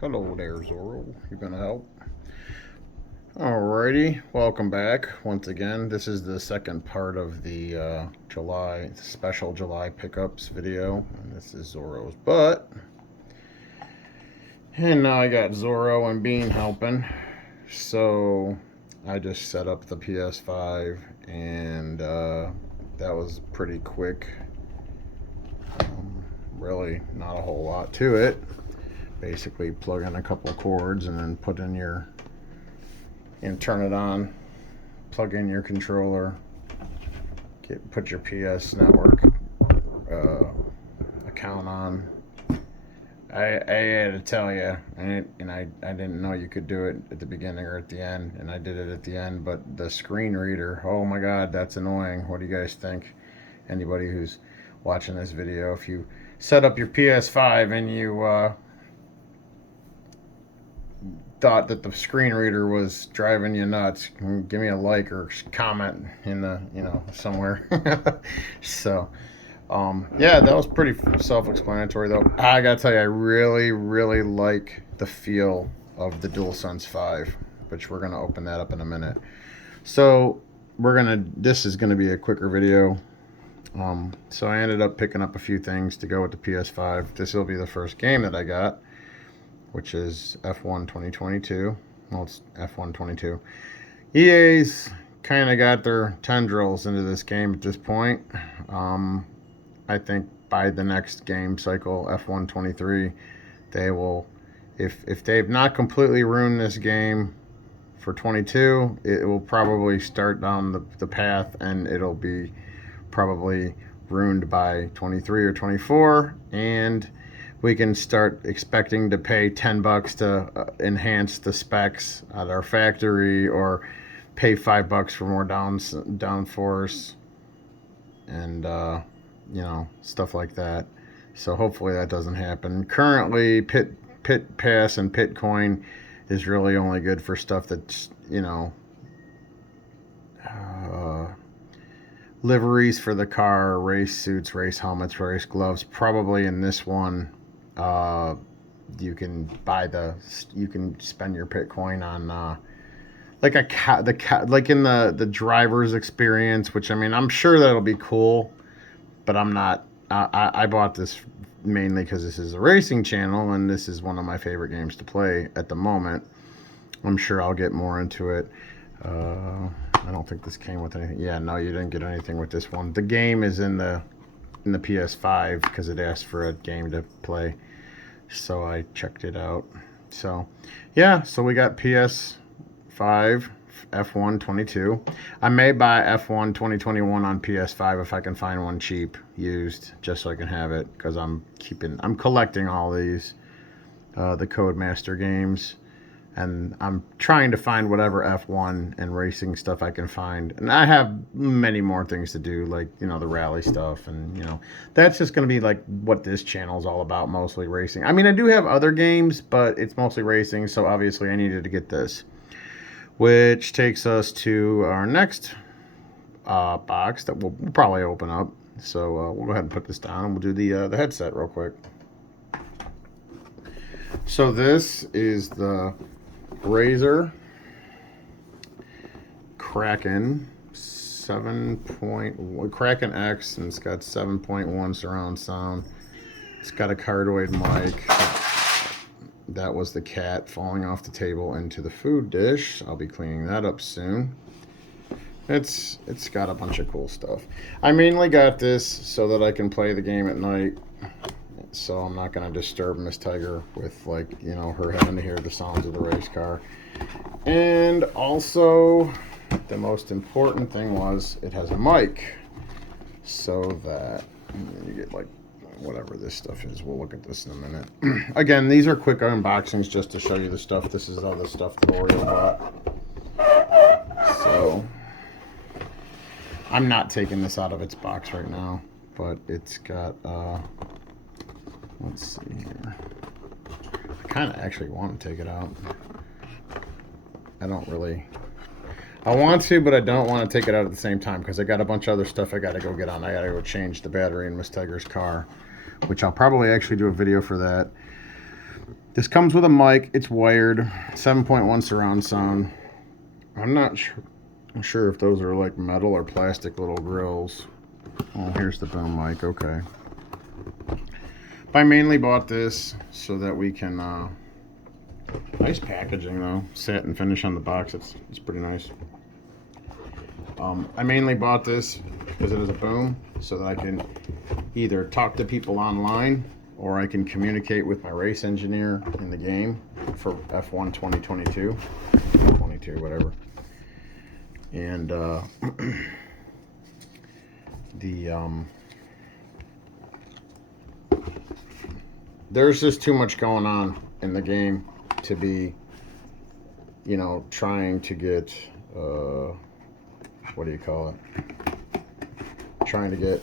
Hello there, Zorro. You gonna help? Alrighty, welcome back once again. This is the second part of the July special July pickups video, and this is Zorro's butt. And now I got Zorro and Bean helping. So I just set up the PS5, and that was pretty quick. Really, not a whole lot to it. Basically, plug in a couple cords and then put in your and turn it on, plug in your controller, put your PS network account on. I had to tell you, and I didn't know you could do it at the beginning or at the end, and I did it at the end, but the screen reader, oh my god, that's annoying. What do you guys think? Anybody who's watching this video, if you set up your PS5 and you thought that the screen reader was driving you nuts, give me a like or comment in the somewhere. So yeah, that was pretty self-explanatory though. I gotta tell you, I really like the feel of the DualSense 5, which we're gonna open that up in a minute. So this is gonna be a quicker video. So I ended up picking up a few things to go with the PS5. This will be the first game that I got, which is F1 2022. Well, it's F1 22. EA's kind of got their tendrils into this game at this point. I think by the next game cycle, F1 23, they will, if they've not completely ruined this game for 22, it will probably start down the path, and it'll be probably ruined by 23 or 24, and we can start expecting to pay $10 to enhance the specs at our factory, or pay $5 for more downforce, and stuff like that. So hopefully that doesn't happen. Currently, Pit Pass and Pitcoin is really only good for stuff that's liveries for the car, race suits, race helmets, race gloves. Probably in this one, you can spend your Bitcoin on like like in the driver's experience, which I mean, I'm sure that'll be cool, but I'm not. I bought this mainly because this is a racing channel, and this is one of my favorite games to play at the moment. I'm sure I'll get more into it. I don't think this came with anything. Yeah, no, you didn't get anything with this one. The game is in the PS5 because it asked for a game to play, so I checked it out. So yeah, so we got PS5 F1 22. I may buy F1 2021 on PS5 if I can find one cheap used, just so I can have it, because I'm collecting all these the Codemaster games, and I'm trying to find whatever F1 and racing stuff I can find. And I have many more things to do, like, the rally stuff. And, that's just going to be like what this channel is all about, mostly racing. I mean, I do have other games, but it's mostly racing. So obviously I needed to get this, which takes us to our next box that we'll probably open up. So we'll go ahead and put this down, and we'll do the headset real quick. So this is the Razer Kraken Kraken X, and it's got 7.1 surround sound. It's got a cardioid mic. That was the cat falling off the table into the food dish. I'll be cleaning that up soon. It's got a bunch of cool stuff. I mainly got this so that I can play the game at night, so I'm not going to disturb Miss Tiger with, like, her having to hear the sounds of the race car. And also, the most important thing was it has a mic, so that you get, like, whatever this stuff is. We'll look at this in a minute. Again, these are quick unboxings just to show you the stuff. This is all the stuff that Oreo bought. So I'm not taking this out of its box right now, but it's got let's see here. I kind of actually want to take it out. I want to, but I don't want to take it out at the same time, because I got a bunch of other stuff I got to go get on. I got to go change the battery in Miss Tiger's car, which I'll probably actually do a video for that. This comes with a mic. It's wired. 7.1 surround sound. I'm not sure if those are like metal or plastic little grills. Oh, here's the boom mic. Okay. I mainly bought this so that we can. Nice packaging though. Satin finish on the box. It's pretty nice. I mainly bought this because it is a boom, so that I can either talk to people online or I can communicate with my race engineer in the game for F1 2022, 22, whatever. And there's just too much going on in the game to be, trying to get, what do you call it? Trying to get,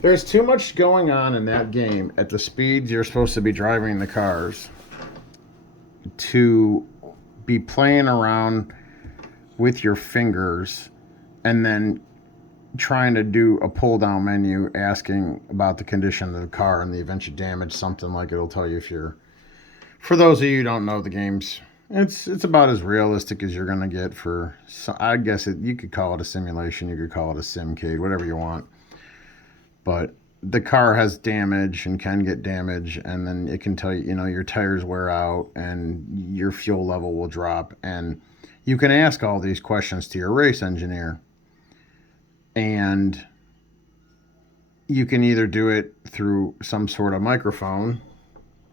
there's too much going on in that game at the speeds you're supposed to be driving the cars to be playing around with your fingers and then trying to do a pull down menu asking about the condition of the car. In the event you damage something, like it'll tell you if you're, for those of you who don't know the games, it's about as realistic as you're gonna get for, I guess you could call it a simulation, you could call it a simcade, whatever you want. But the car has damage and can get damage, and then it can tell you, your tires wear out and your fuel level will drop, and you can ask all these questions to your race engineer. And you can either do it through some sort of microphone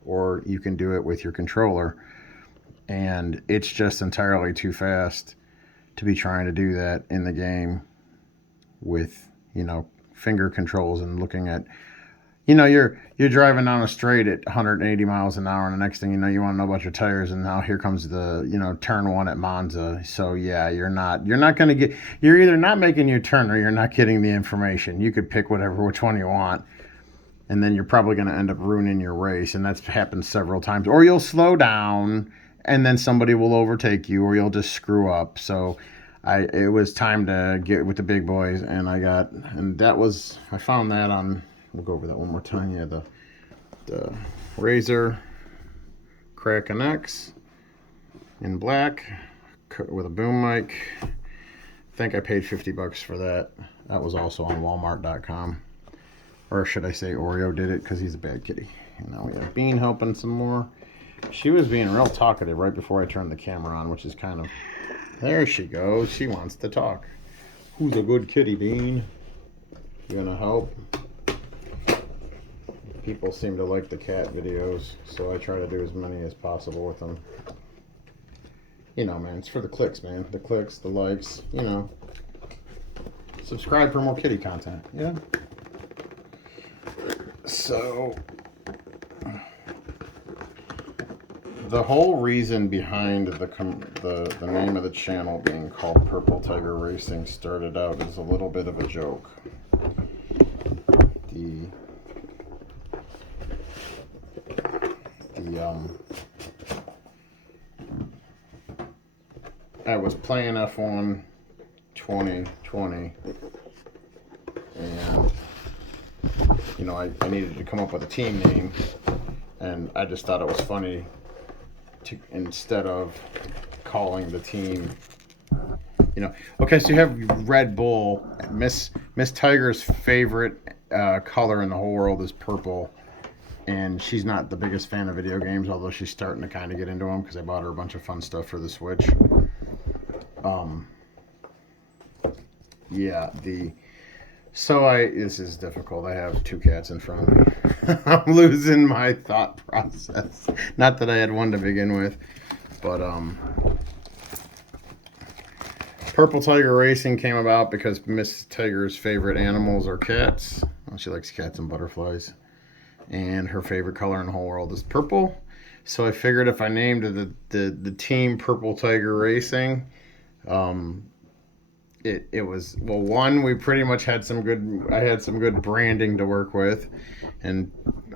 or you can do it with your controller. And it's just entirely too fast to be trying to do that in the game with, finger controls and looking at, you're driving down a straight at 180 miles an hour, and the next thing you know, you want to know about your tires, and now here comes the, turn one at Monza. So yeah, you're not going to get, you're either not making your turn or you're not getting the information. You could pick which one you want, and then you're probably going to end up ruining your race, and that's happened several times. Or you'll slow down, and then somebody will overtake you, or you'll just screw up. So it was time to get with the big boys, and I found that on, we'll go over that one more time. Yeah, the Razer Kraken X in black with a boom mic. I think I paid $50 for that. That was also on Walmart.com. Or should I say Oreo did it, because he's a bad kitty. And now we have Bean helping some more. She was being real talkative right before I turned the camera on, which is kind of... There she goes. She wants to talk. Who's a good kitty, Bean? You gonna help? People seem to like the cat videos, so I try to do as many as possible with them. Man, it's for the clicks, man. The clicks, the likes, Subscribe for more kitty content, yeah? So, the whole reason behind the name of the channel being called Purple Tiger Racing started out as a little bit of a joke. I was playing F1 2020, and I needed to come up with a team name, and I just thought it was funny to, instead of calling the team, okay, so you have Red Bull. Miss Tiger's favorite color in the whole world is purple, and she's not the biggest fan of video games, although she's starting to kind of get into them because I bought her a bunch of fun stuff for the Switch. This is difficult. I have two cats in front of me. I'm losing my thought process. Not that I had one to begin with, but Purple Tiger Racing came about because Miss Tiger's favorite animals are cats. Well, she likes cats and butterflies, and her favorite color in the whole world is purple. So I figured if I named the team Purple Tiger Racing, it was, well, one, we pretty much had I had some good branding to work with, and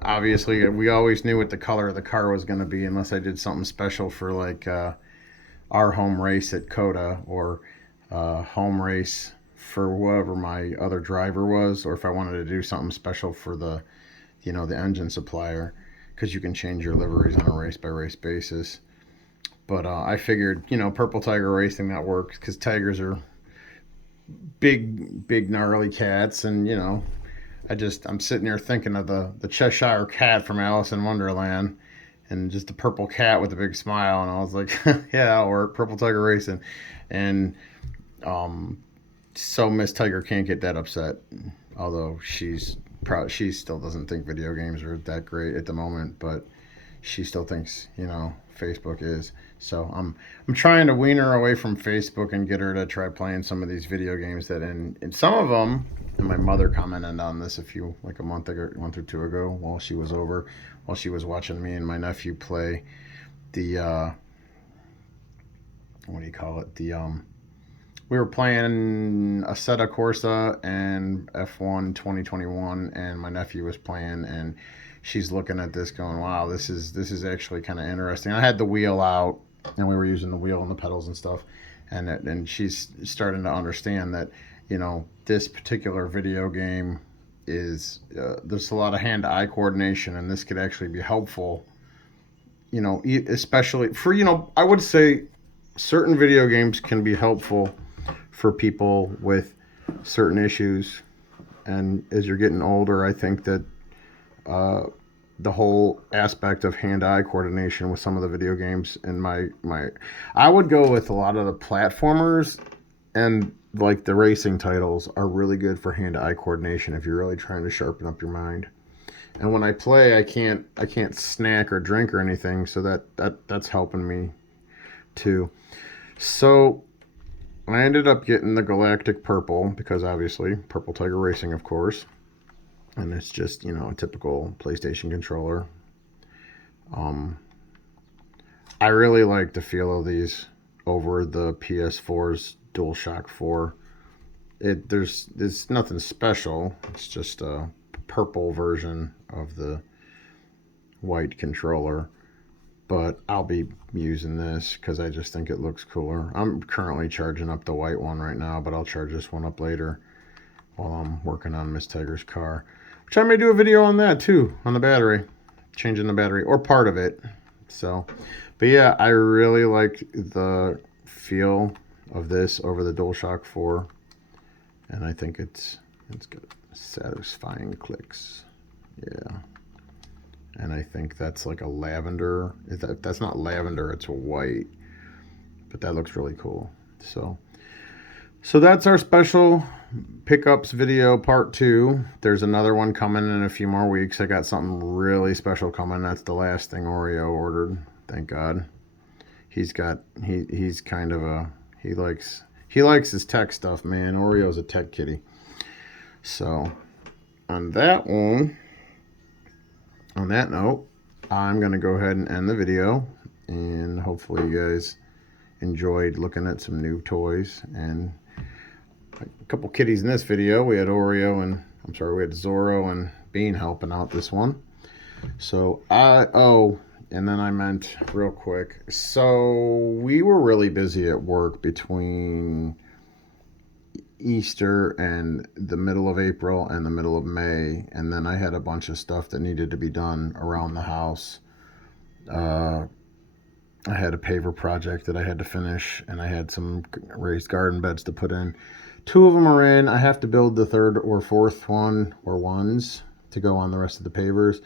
obviously we always knew what the color of the car was going to be, unless I did something special for like our home race at Coda, or home race for whoever my other driver was, or if I wanted to do something special for the the engine supplier. because you can change your liveries on a race by race basis. But I figured, Purple Tiger Racing, that works because tigers are big gnarly cats, and I'm sitting here thinking of the Cheshire Cat from Alice in Wonderland, and just a purple cat with a big smile, and I was like, yeah, that'll work. Purple Tiger Racing, and um, so Miss Tiger can't get that upset, although she still doesn't think video games are that great at the moment, but she still thinks Facebook is. So I'm trying to wean her away from Facebook and get her to try playing some of these video games that in some of them. And my mother commented on this like a month or two ago, while she was watching me and my nephew play the what do you call it, we were playing Assetto Corsa and F1 2021, and my nephew was playing, and she's looking at this going, wow, this is actually kind of interesting. I had the wheel out, and we were using the wheel and the pedals and stuff, and she's starting to understand that this particular video game is there's a lot of hand-eye coordination, and this could actually be helpful, especially for I would say certain video games can be helpful for people with certain issues, and as you're getting older, I think that the whole aspect of hand-eye coordination with some of the video games and I would go with a lot of the platformers, and like the racing titles are really good for hand-eye coordination if you're really trying to sharpen up your mind. And when I play, I can't snack or drink or anything, so that's helping me too. So I ended up getting the Galactic Purple because obviously Purple Tiger Racing, of course. And it's just, a typical PlayStation controller. I really like the feel of these over the PS4's DualShock 4. There's nothing special. It's just a purple version of the white controller. But I'll be using this because I just think it looks cooler. I'm currently charging up the white one right now, but I'll charge this one up later while I'm working on Miss Tiger's car. Which I may do a video on that too, on the battery. Changing the battery, or part of it. So, but yeah, I really like the feel of this over the DualShock 4. And I think it's got satisfying clicks. Yeah. And I think that's like a lavender. That's not lavender, it's white. But that looks really cool. So that's our special pickups video part 2. There's another one coming in a few more weeks. I got something really special coming. That's the last thing Oreo ordered. Thank God. He's kind of he likes his tech stuff, man. Oreo's a tech kitty. So on that note, I'm going to go ahead and end the video, and hopefully you guys enjoyed looking at some new toys and a couple kitties in this video. We had Zorro and Bean helping out this one. So and then I meant real quick. So we were really busy at work between Easter and the middle of April and the middle of May, and then I had a bunch of stuff that needed to be done around the house. I had a paver project that I had to finish, and I had some raised garden beds to put in. 2 of them are in. I have to build the 3rd or 4th one or ones to go on the rest of the pavers.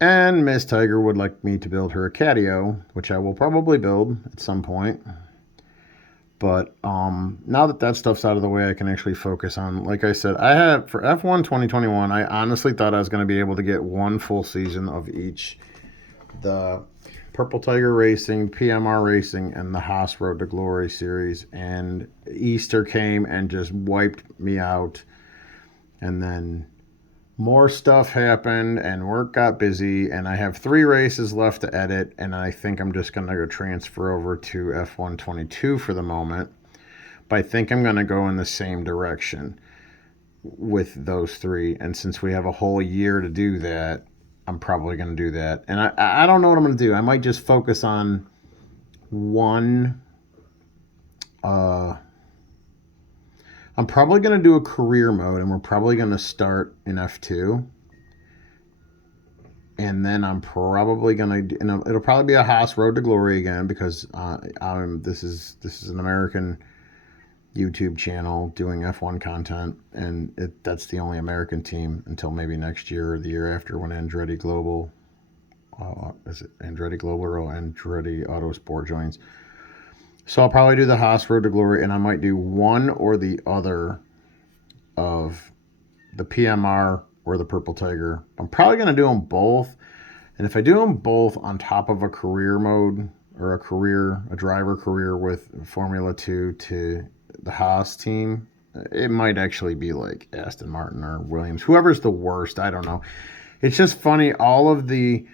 And Miss Tiger would like me to build her a catio, which I will probably build at some point. But now that stuff's out of the way, I can actually focus on, like I said, I had for F1 2021, I honestly thought I was going to be able to get one full season of each. The Purple Tiger Racing, PMR Racing, and the Haas Road to Glory series. And Easter came and just wiped me out. And then more stuff happened and work got busy, and I have 3 races left to edit, and I think I'm just going to go transfer over to F1 22 for the moment. But I think I'm going to go in the same direction with those 3, and since we have a whole year to do that, I'm probably going to do that. And I don't know what I'm going to do. I might just focus on one. I'm probably going to do a career mode, and we're probably going to start in F2. And then I'm probably gonna, it'll probably be a Haas Road to Glory again because this is an American YouTube channel doing F1 content, and that's the only American team until maybe next year or the year after when Andretti Global, is it Andretti Global or Andretti Autosport joins. So I'll probably do the Haas Road to Glory, and I might do one or the other of the PMR or the Purple Tiger. I'm probably going to do them both. And if I do them both on top of a career mode or a driver career with Formula 2 to the Haas team, it might actually be like Aston Martin or Williams. Whoever's the worst, I don't know. It's just funny. All of the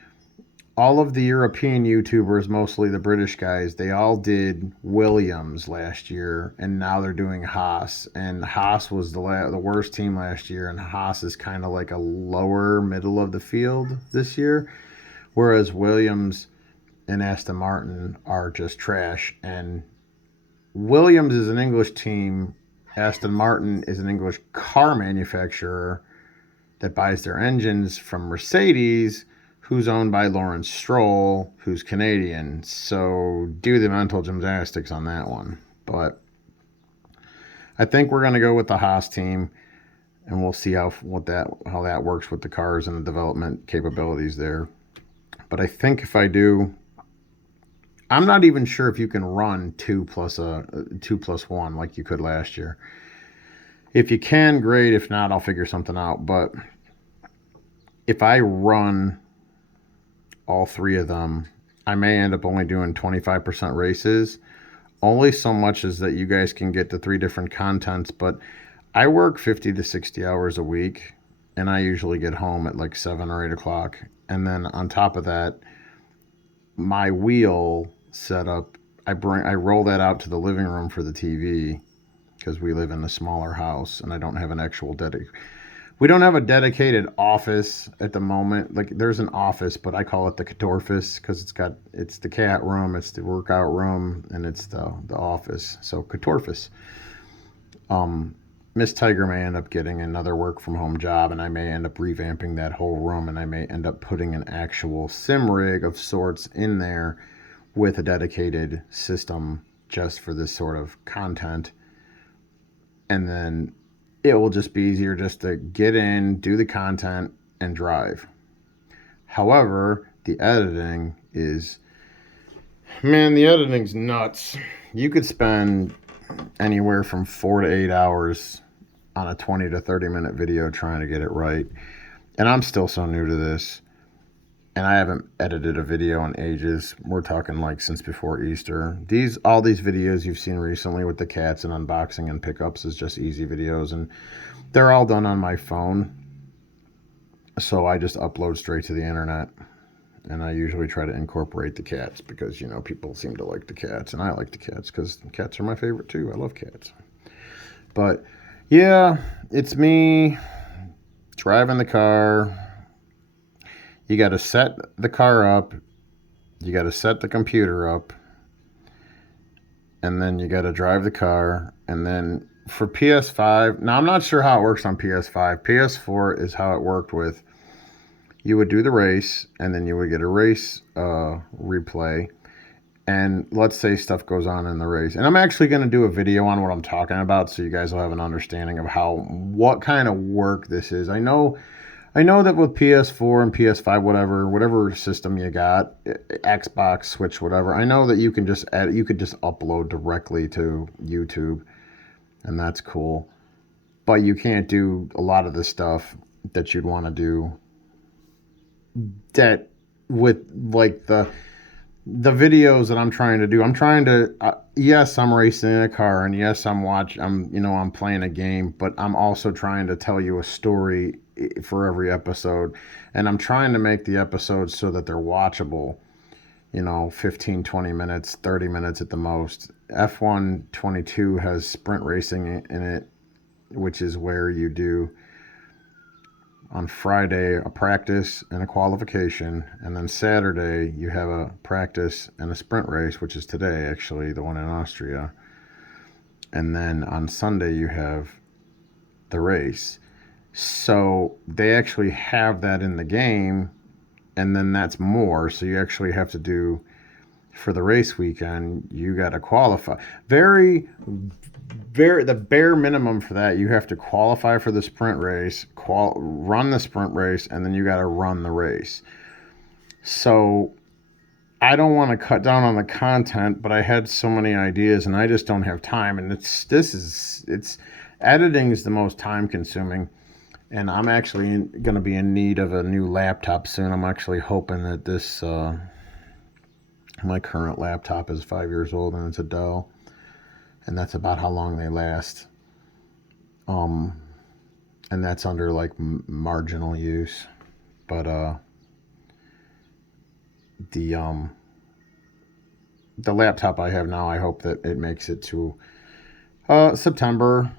European YouTubers, mostly the British guys, they all did Williams last year, and now they're doing Haas. And Haas was the worst team last year, and Haas is kind of like a lower middle of the field this year, whereas Williams and Aston Martin are just trash. And Williams is an English team. Aston Martin is an English car manufacturer that buys their engines from Mercedes, who's owned by Lawrence Stroll, who's Canadian. So do the mental gymnastics on that one. But I think we're going to go with the Haas team, and we'll see how that works with the cars and the development capabilities there. But I think if I do, I'm not even sure if you can run 2+1 like you could last year. If you can, great. If not, I'll figure something out. But if I run all three of them, I may end up only doing 25% races. Only so much as that you guys can get the three different contents. But I work 50 to 60 hours a week, and I usually get home at like 7 or 8 o'clock. And then on top of that, my wheel setup, I roll that out to the living room for the TV because we live in a smaller house and I don't have an actual we don't have a dedicated office at the moment. Like there's an office, but I call it the Catorfis because it's the cat room, it's the workout room, and it's the office. So Catorfis. Miss Tiger may end up getting another work from home job, and I may end up revamping that whole room, and I may end up putting an actual sim rig of sorts in there with a dedicated system just for this sort of content. And then it will just be easier just to get in, do the content, and drive. However, the editing's nuts. You could spend anywhere from 4 to 8 hours on a 20 to 30 minute video trying to get it right. And I'm still so new to this. And I haven't edited a video in ages. We're talking like since before Easter. All these videos you've seen recently with the cats and unboxing and pickups is just easy videos. And they're all done on my phone. So I just upload straight to the internet. And I usually try to incorporate the cats because, people seem to like the cats. And I like the cats because cats are my favorite too. I love cats. But yeah, it's me driving the car. You got to set the car up. You got to set the computer up. And then you got to drive the car. And then for PS5, now I'm not sure how it works on PS5. PS4 is how it worked with. You would do the race, and then you would get a race replay. And let's say stuff goes on in the race. And I'm actually going to do a video on what I'm talking about so you guys will have an understanding of what kind of work this is. I know that with PS4 and PS5, whatever system you got, Xbox, Switch, whatever, I know that you can just upload directly to YouTube, and that's cool. But you can't do a lot of the stuff that you'd want to do that with like the videos that I'm trying to do. I'm trying to yes, I'm racing in a car, and yes, I'm playing a game, but I'm also trying to tell you a story for every episode, and I'm trying to make the episodes so that they're watchable, 15, 20 minutes, 30 minutes at the most. F1 22 has sprint racing in it, which is where you do on Friday a practice and a qualification, and then Saturday you have a practice and a sprint race, which is today actually, the one in Austria, and then on Sunday you have the race. So they actually have that in the game and then that's more. So you actually have to do, for the race weekend, you got to qualify. The bare minimum for that, you have to qualify for the sprint race, run the sprint race, and then you got to run the race. So I don't want to cut down on the content, but I had so many ideas and I just don't have time. And it's editing is the most time consuming. And I'm actually going to be in need of a new laptop soon. I'm actually hoping that my current laptop is 5 years old and it's a Dell, and that's about how long they last. And that's under like marginal use, but the laptop I have now, I hope that it makes it to September,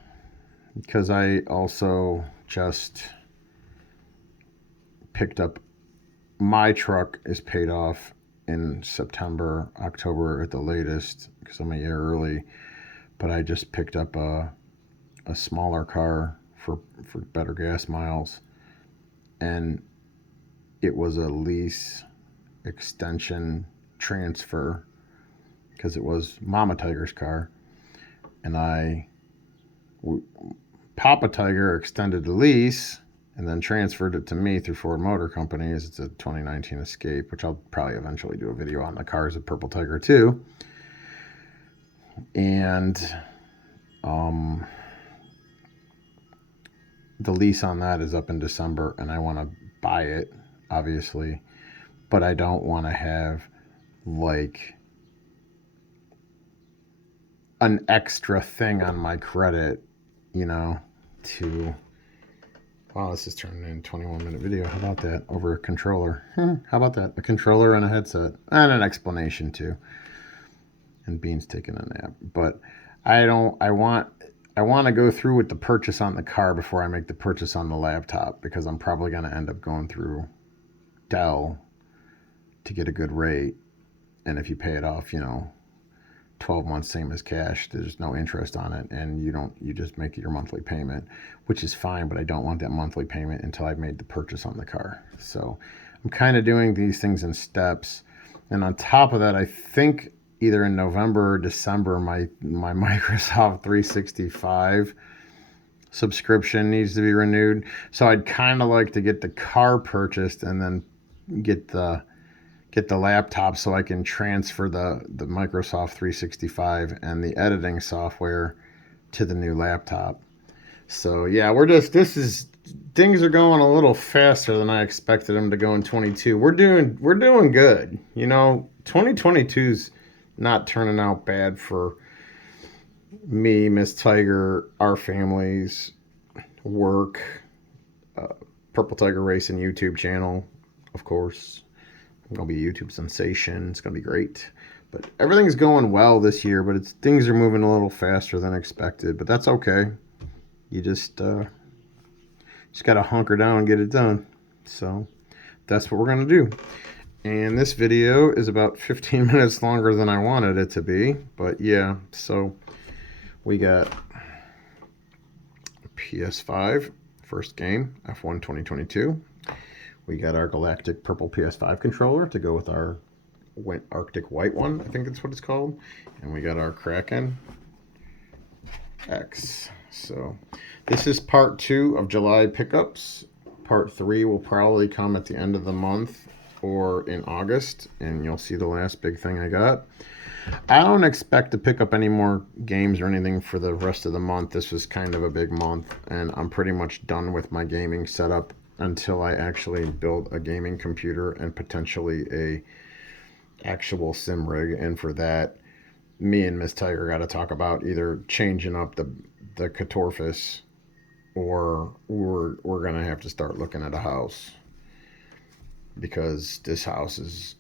because I also just picked up, my truck is paid off in September, October at the latest, because I'm a year early. But I just picked up a smaller car for better gas miles, and it was a lease extension transfer, because it was Mama Tiger's car, and Papa Tiger extended the lease and then transferred it to me through Ford Motor Company, as it's a 2019 Escape, which I'll probably eventually do a video on. The cars of Purple Tiger too. And the lease on that is up in December, and I want to buy it, obviously, but I don't want to have like an extra thing on my credit, to, wow, this is turning into a 21-minute video. How about that? Over a controller. How about that? A controller and a headset and an explanation too. And Bean's taking a nap. But I want to go through with the purchase on the car before I make the purchase on the laptop, because I'm probably going to end up going through Dell to get a good rate. And if you pay it off, 12 months, same as cash, there's no interest on it, and you just make your monthly payment, which is fine, but I don't want that monthly payment until I've made the purchase on the car. So I'm kind of doing these things in steps. And on top of that, I think either in November or December, my Microsoft 365 subscription needs to be renewed. So I'd kind of like to get the car purchased and then get the laptop, so I can transfer the Microsoft 365 and the editing software to the new laptop. So yeah, things are going a little faster than I expected them to go in 22. We're doing good. 2022's not turning out bad for me, Miss Tiger, our families, work, Purple Tiger Racing YouTube channel, of course. I'm going to be a YouTube sensation. It's going to be great. But everything's going well this year, but things are moving a little faster than expected. But that's okay. You just got to hunker down and get it done. So that's what we're going to do. And this video is about 15 minutes longer than I wanted it to be. But yeah, so we got PS5, first game, F1 2022. We got our Galactic purple PS5 controller to go with our Arctic white one, I think that's what it's called. And we got our Kraken X. So this is part 2 of July pickups. Part 3 will probably come at the end of the month or in August, and you'll see the last big thing I got. I don't expect to pick up any more games or anything for the rest of the month. This was kind of a big month, and I'm pretty much done with my gaming setup until I actually build a gaming computer and potentially a actual sim rig. And for that, me and Miss Tiger got to talk about either changing up the Catorfis, or we're gonna have to start looking at a house, because this house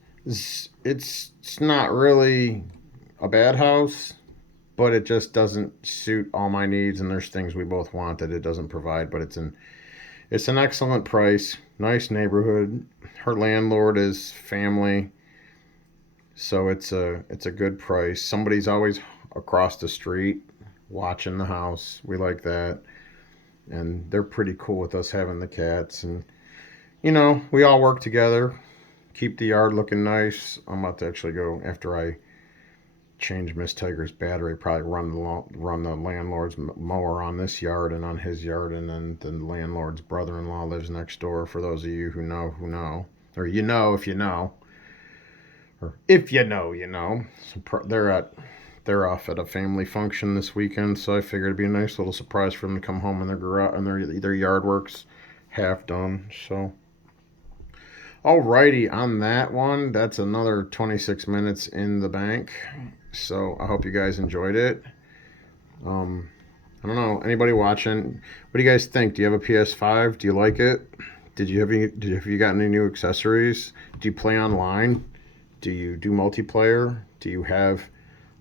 it's not really a bad house, but it just doesn't suit all my needs, and there's things we both want that it doesn't provide. But it's an excellent price, nice neighborhood. Her landlord is family, so it's a good price. Somebody's always across the street watching the house. We like that, and they're pretty cool with us having the cats. And we all work together. keep the yard looking nice. I'm about to actually go after I change Miss Tiger's battery. Probably run the landlord's mower on this yard and on his yard, and then the landlord's brother-in-law lives next door. For those of you who know, or you know if you know, or if you know, you know. So they're off at a family function this weekend, so I figured it'd be a nice little surprise for them to come home and their garage and their yard work's half done. So. Alrighty, on that one, that's another 26 minutes in the bank. So I hope you guys enjoyed it. I don't know, anybody watching? What do you guys think? Do you have a PS5? Do you like it? Have you gotten any new accessories? Do you play online? Do you do multiplayer? Do you have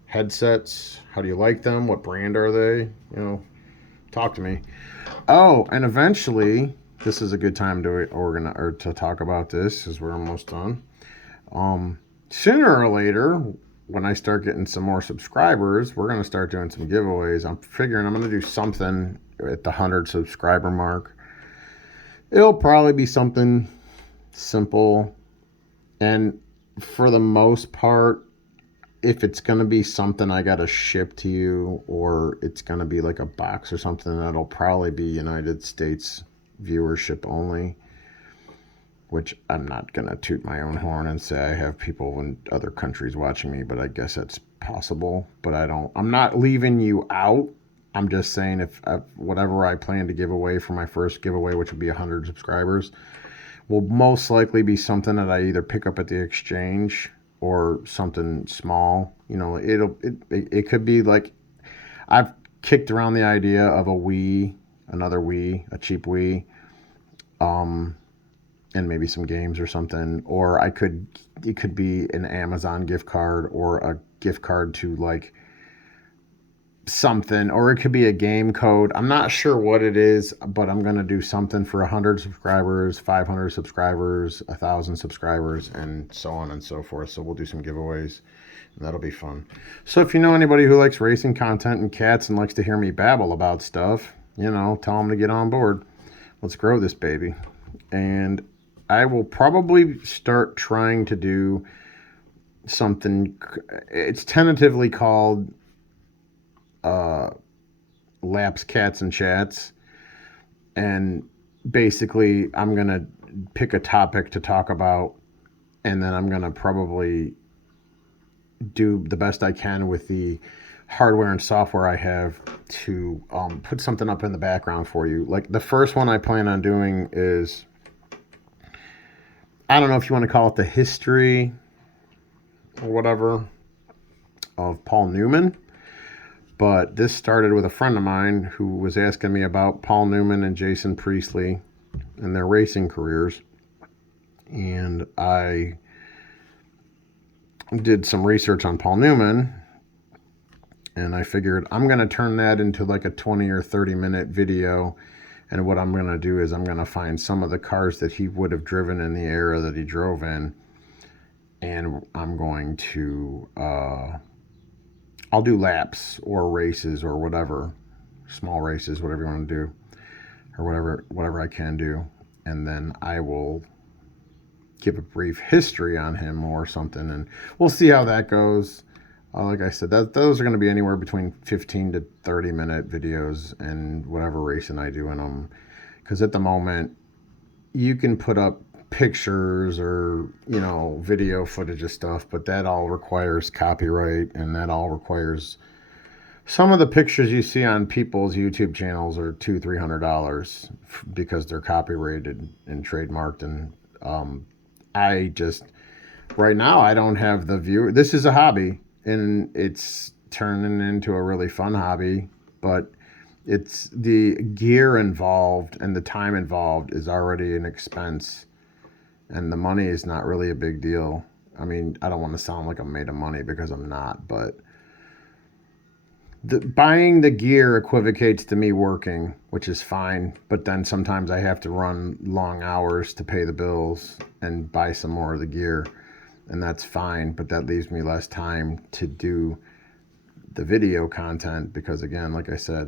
headsets? How do you like them? What brand are they? Talk to me. Oh, and eventually, this is a good time to organize or to talk about this, as we're almost done. Sooner or later, when I start getting some more subscribers, we're gonna start doing some giveaways. I'm figuring I'm gonna do something at the 100 subscriber mark. It'll probably be something simple, and for the most part, if it's going to be something I got to ship to you, or it's going to be like a box or something, that'll probably be United States viewership only, which I'm not going to toot my own horn and say I have people in other countries watching me, but I guess that's possible. But I'm not leaving you out. I'm just saying whatever I plan to give away for my first giveaway, which would be 100 subscribers, will most likely be something that I either pick up at the exchange or something small. It could be like, I've kicked around the idea of a Wii, another Wii, a cheap Wii, and maybe some games or something. Or it could be an Amazon gift card or a gift card to like something, or it could be a game code. I'm not sure what it is, but I'm going to do something for 100 subscribers, 500 subscribers, 1,000 subscribers, and so on and so forth. So we'll do some giveaways, and that'll be fun. So if you know anybody who likes racing content and cats and likes to hear me babble about stuff, tell them to get on board. Let's grow this baby. And I will probably start trying to do something. It's tentatively called Laps, Cats, and Chats. And basically, I'm going to pick a topic to talk about, and then I'm going to probably do the best I can with the hardware and software I have to put something up in the background for you. Like the first one I plan on doing is, I don't know if you want to call it the history or whatever of Paul Newman. But this started with a friend of mine who was asking me about Paul Newman and Jason Priestley and their racing careers. And I did some research on Paul Newman, and I figured I'm going to turn that into like a 20 or 30 minute video. And what I'm going to do is I'm going to find some of the cars that he would have driven in the era that he drove in. And I'm going to... I'll do laps or races or whatever, small races, whatever you want to do, or whatever I can do. And then I will give a brief history on him or something, and we'll see how that goes. Like I said, those are going to be anywhere between 15 to 30 minute videos, and whatever racing I do in them. Because at the moment, you can put up pictures or video footage of stuff, but that all requires copyright, and that all requires, some of the pictures you see on people's YouTube channels are $200-300 because they're copyrighted and trademarked. And I just, right now, I don't have the viewer. This is a hobby, and it's turning into a really fun hobby, but it's the gear involved and the time involved is already an expense. And the money is not really a big deal. I mean, I don't want to sound like I'm made of money, because I'm not. But buying the gear equivocates to me working, which is fine. But then sometimes I have to run long hours to pay the bills and buy some more of the gear. And that's fine. But that leaves me less time to do the video content, because, again, like I said,